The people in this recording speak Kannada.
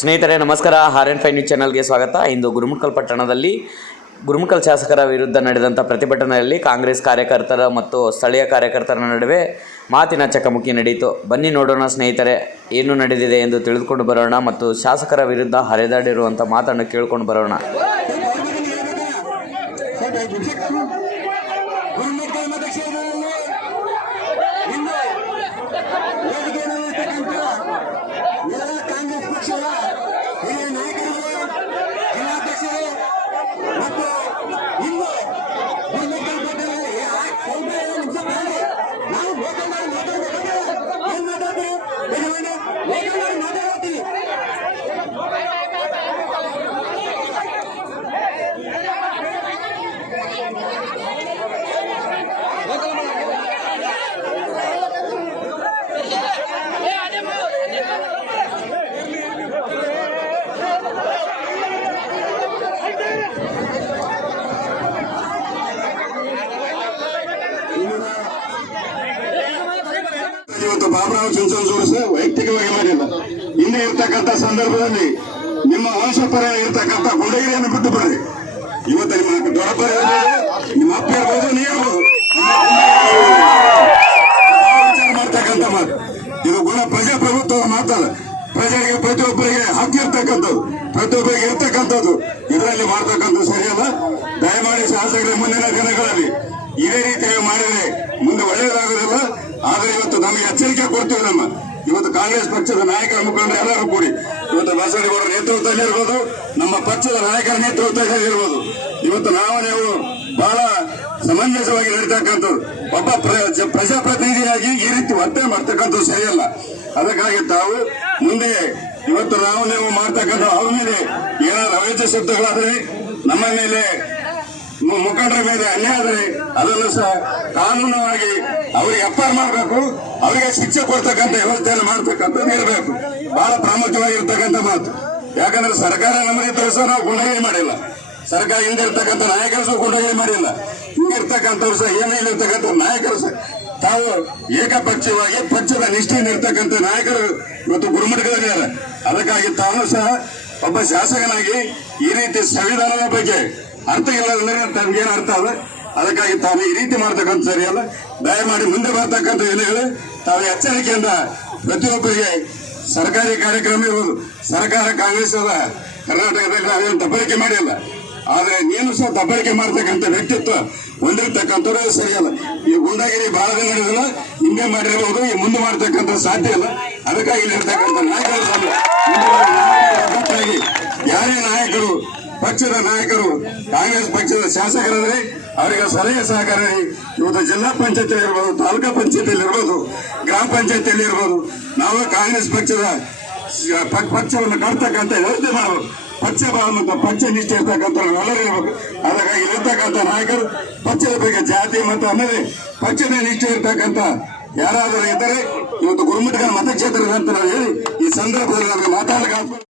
ಸ್ನೇಹಿತರೆ ನಮಸ್ಕಾರ. RN5 ನ್ಯೂಸ್ ಚಾನಲ್ಗೆ ಸ್ವಾಗತ. ಇಂದು ಗುರುಮುಕಲ್ ಪಟ್ಟಣದಲ್ಲಿ ಗುರುಮುಕಲ್ ಶಾಸಕರ ವಿರುದ್ಧ ನಡೆದಂಥ ಪ್ರತಿಭಟನೆಯಲ್ಲಿ ಕಾಂಗ್ರೆಸ್ ಕಾರ್ಯಕರ್ತರ ಮತ್ತು ಸ್ಥಳೀಯ ಕಾರ್ಯಕರ್ತರ ನಡುವೆ ಮಾತಿನ ಚಕಮಕಿ ನಡೆಯಿತು. ಬನ್ನಿ ನೋಡೋಣ ಸ್ನೇಹಿತರೆ, ಏನು ನಡೆದಿದೆ ಎಂದು ತಿಳಿದುಕೊಂಡು ಬರೋಣ ಮತ್ತು ಶಾಸಕರ ವಿರುದ್ಧ ಹರಿದಾಡಿರುವಂಥ ಮಾತನ್ನು ಕೇಳಿಕೊಂಡು ಬರೋಣ. ಇವತ್ತು ಬಾಬುರಾವ್ ಚುಂಚನಸೂರು ವೈಯಕ್ತಿಕವಾಗಿ ಮಾಡಿಲ್ಲ. ಹಿಂದೆ ಇರ್ತಕ್ಕಂಥ ಸಂದರ್ಭದಲ್ಲಿ ನಿಮ್ಮ ವಂಶಪರ ಇರ್ತಕ್ಕಂಥ ಗುಂಡಗಿರಿಯನ್ನು ಬಿಟ್ಟು ಬರ್ರಿ. ಇವತ್ತು ನಿಮ್ಮ ದೊಡ್ಡಪ್ಪ ಇರ್ಬೋದು, ನಿಮ್ಮ ಅಪ್ಪ ಇರ್ಬೋದು, ನೀವು ವಿಚಾರ ಮಾಡ್ತಕ್ಕಂಥ ಮಾತು ಇದು ಪ್ರಜಾಪ್ರಭುತ್ವ ಮಾತಲ್ಲ. ಪ್ರಜೆಗೆ ಪ್ರತಿಯೊಬ್ಬರಿಗೆ ಹಕ್ಕಿರ್ತಕ್ಕಂಥದ್ದು, ಪ್ರತಿಯೊಬ್ಬರಿಗೆ ಇರ್ತಕ್ಕಂಥದ್ದು. ಇದರಲ್ಲಿ ಮಾಡ್ತಕ್ಕಂಥ ಸರಿಯಲ್ಲ. ದಯಮಾಡಿ ಶಾಸಕರ ಮುಂದಿನ ದಿನಗಳಲ್ಲಿ ಇದೇ ರೀತಿಯಾಗಿ ಮಾಡಿದರೆ ಮುಂದೆ ಒಳ್ಳೆಯದಾಗುವುದಿಲ್ಲ. ಆದರೆ ಇವತ್ತು ನಮಗೆ ಎಚ್ಚರಿಕೆ ಕೊಡ್ತೀವಿ. ಇವತ್ತು ಕಾಂಗ್ರೆಸ್ ಪಕ್ಷದ ನಾಯಕರ ಮುಖಂಡರು ಎಲ್ಲರೂ ಕೂಡಿ ಇವತ್ತು ಬಸವನಗೌಡರ ನೇತೃತ್ವದಲ್ಲಿ ಇರ್ಬೋದು, ನಮ್ಮ ಪಕ್ಷದ ನಾಯಕರ ನೇತೃತ್ವದಲ್ಲಿ ಇರ್ಬೋದು, ಇವತ್ತು ನೀವು ಬಹಳ ಸಮಂಜಸವಾಗಿ ನಡೀತಕ್ಕಂಥದ್ದು. ಒಬ್ಬ ಪ್ರಜಾಪ್ರತಿನಿಧಿಯಾಗಿ ಈ ರೀತಿ ವರ್ತನೆ ಮಾಡ್ತಕ್ಕಂಥದ್ದು ಸರಿಯಲ್ಲ. ಅದಕ್ಕಾಗಿ ತಾವು ಮುಂದೆ ಇವತ್ತು ನೀವು ಮಾಡ್ತಕ್ಕಂಥ ಅವ್ರ ಮೇಲೆ ಏನಾದ್ರು ಅವೇಚ ಶಬ್ದಗಳಾದರೆ, ನಮ್ಮ ಮೇಲೆ ಮುಖಂಡರ ಮೇಲೆ ಅನ್ಯಾಯ ಆದರೆ ಅದನ್ನು ಸಹ ಕಾನೂನವಾಗಿ ಅವರಿಗೆ ಎಫ್ಐಆರ್ ಮಾಡಬೇಕು, ಅವರಿಗೆ ಶಿಕ್ಷೆ ಕೊಡ್ತಕ್ಕಂಥ ವ್ಯವಸ್ಥೆಯನ್ನು ಮಾಡ್ತಕ್ಕಂಥದ್ದು ಇರಬೇಕು. ಬಹಳ ಪ್ರಾಮುಖ್ಯವಾಗಿರ್ತಕ್ಕಂಥ ಮಾತು. ಯಾಕಂದ್ರೆ ಸರ್ಕಾರ ನಮಗೆ ಸಹ ನಾವು ಗುಂಡಗಿರಿ ಮಾಡಿಲ್ಲ, ಸರ್ಕಾರ ಹಿಂದೆ ಇರ್ತಕ್ಕಂಥ ನಾಯಕರು ಸಹ ಗುಂಡಗಿರಿ ಮಾಡಿಲ್ಲ. ಹಿಂಗಿರ್ತಕ್ಕಂಥವ್ರು ಸಹ ಏನಿರ್ತಕ್ಕಂಥ ನಾಯಕರು ಸಹ ತಾವು ಏಕಪಕ್ಷೀಯವಾಗಿ ಪಕ್ಷದ ನಿಷ್ಠೆಯಿಂದ ಇರ್ತಕ್ಕಂಥ ನಾಯಕರು ಇವತ್ತು ಗುರುಮಠಗಳಿದ್ದಾರೆ. ಅದಕ್ಕಾಗಿ ತಾನು ಸಹ ಒಬ್ಬ ಶಾಸಕನಾಗಿ ಈ ರೀತಿ ಸಂವಿಧಾನದ ಬಗ್ಗೆ ಅರ್ಥ ಇಲ್ಲ, ತಮ್ಗೇನು ಅರ್ಥ ಅಲ್ಲ. ಅದಕ್ಕಾಗಿ ತಾವು ಈ ರೀತಿ ಮಾಡ್ತಕ್ಕಂಥ ಸರಿಯಲ್ಲ. ದಯಮಾಡಿ ಮುಂದೆ ಬರ್ತಕ್ಕಂಥ ಏನೇಳಿ ತಾವು ಎಚ್ಚರಿಕೆಯಿಂದ ಪ್ರತಿಯೊಬ್ಬರಿಗೆ ಸರ್ಕಾರಿ ಕಾರ್ಯಕ್ರಮ ಇರುವುದು. ಸರ್ಕಾರ ಕಾಂಗ್ರೆಸ್ ಅದ ಕರ್ನಾಟಕದಲ್ಲಿ ನಾವೇನು ದಬ್ಬಳಿಕೆ ಮಾಡಿಲ್ಲ. ಆದರೆ ನೀನು ಸಹ ದಬ್ಬಳಿಕೆ ಮಾಡ್ತಕ್ಕಂಥ ವ್ಯಕ್ತಿತ್ವ ಹೊಂದಿರತಕ್ಕಂಥವ್ರು ಸರಿಯಲ್ಲ. ಈ ಗುಂಡಾಗಿರಿ ಬಹಳ ದಿನ ನಡೆದಿಲ್ಲ, ಹಿಂದೆ ಮಾಡಿರಬಹುದು, ಈ ಮುಂದೆ ಮಾಡ್ತಕ್ಕಂಥ ಸಾಧ್ಯ ಇಲ್ಲ. ಅದಕ್ಕಾಗಿ ಇಲ್ಲಿರ್ತಕ್ಕಂಥ ನಾಯಕರು ಯಾರೇ ನಾಯಕರು, ಪಕ್ಷದ ನಾಯಕರು, ಕಾಂಗ್ರೆಸ್ ಪಕ್ಷದ ಶಾಸಕರಾದ್ರೆ ಅವರಿಗೆ ಸಲಹೆ ಸಹಕಾರ ಇವತ್ತು ಜಿಲ್ಲಾ ಪಂಚಾಯತಿಯಲ್ಲಿ ಇರ್ಬೋದು, ತಾಲೂಕಾ ಪಂಚಾಯತಿಯಲ್ಲಿ ಇರ್ಬೋದು, ಗ್ರಾಮ ಪಂಚಾಯತಿಯಲ್ಲಿ ಇರ್ಬೋದು, ನಾವು ಕಾಂಗ್ರೆಸ್ ಪಕ್ಷದ ಪಕ್ಷವನ್ನು ಕಟ್ತಕ್ಕಂಥ ವ್ಯವಸ್ಥೆ ಮಾಡಬೇಕು. ಪಕ್ಷ ಭಾವ ಮತ್ತು ಪಕ್ಷ ನಿಷ್ಠೆ ಇರ್ತಕ್ಕಂಥ ನಾವೆಲ್ಲರೂ ಇರಬೇಕು. ಅದಕ್ಕಾಗಿ ಇರ್ತಕ್ಕಂಥ ನಾಯಕರು ಪಕ್ಷದ ಬಗ್ಗೆ ಜಾತಿ ಮತ್ತು ಆಮೇಲೆ ಪಕ್ಷದ ನಿಷ್ಠೆ ಇರ್ತಕ್ಕಂಥ ಯಾರಾದರೂ ಇದ್ದರೆ ಇವತ್ತು ಗುರುಮಠಗಳ ಮತಕ್ಷೇತ್ರದ ಅಂತ ನಾವು ಹೇಳಿ ಈ ಸಂದರ್ಭದಲ್ಲಿ ನಮಗೆ ಮಾತಾಡಲಿಕ್ಕೆ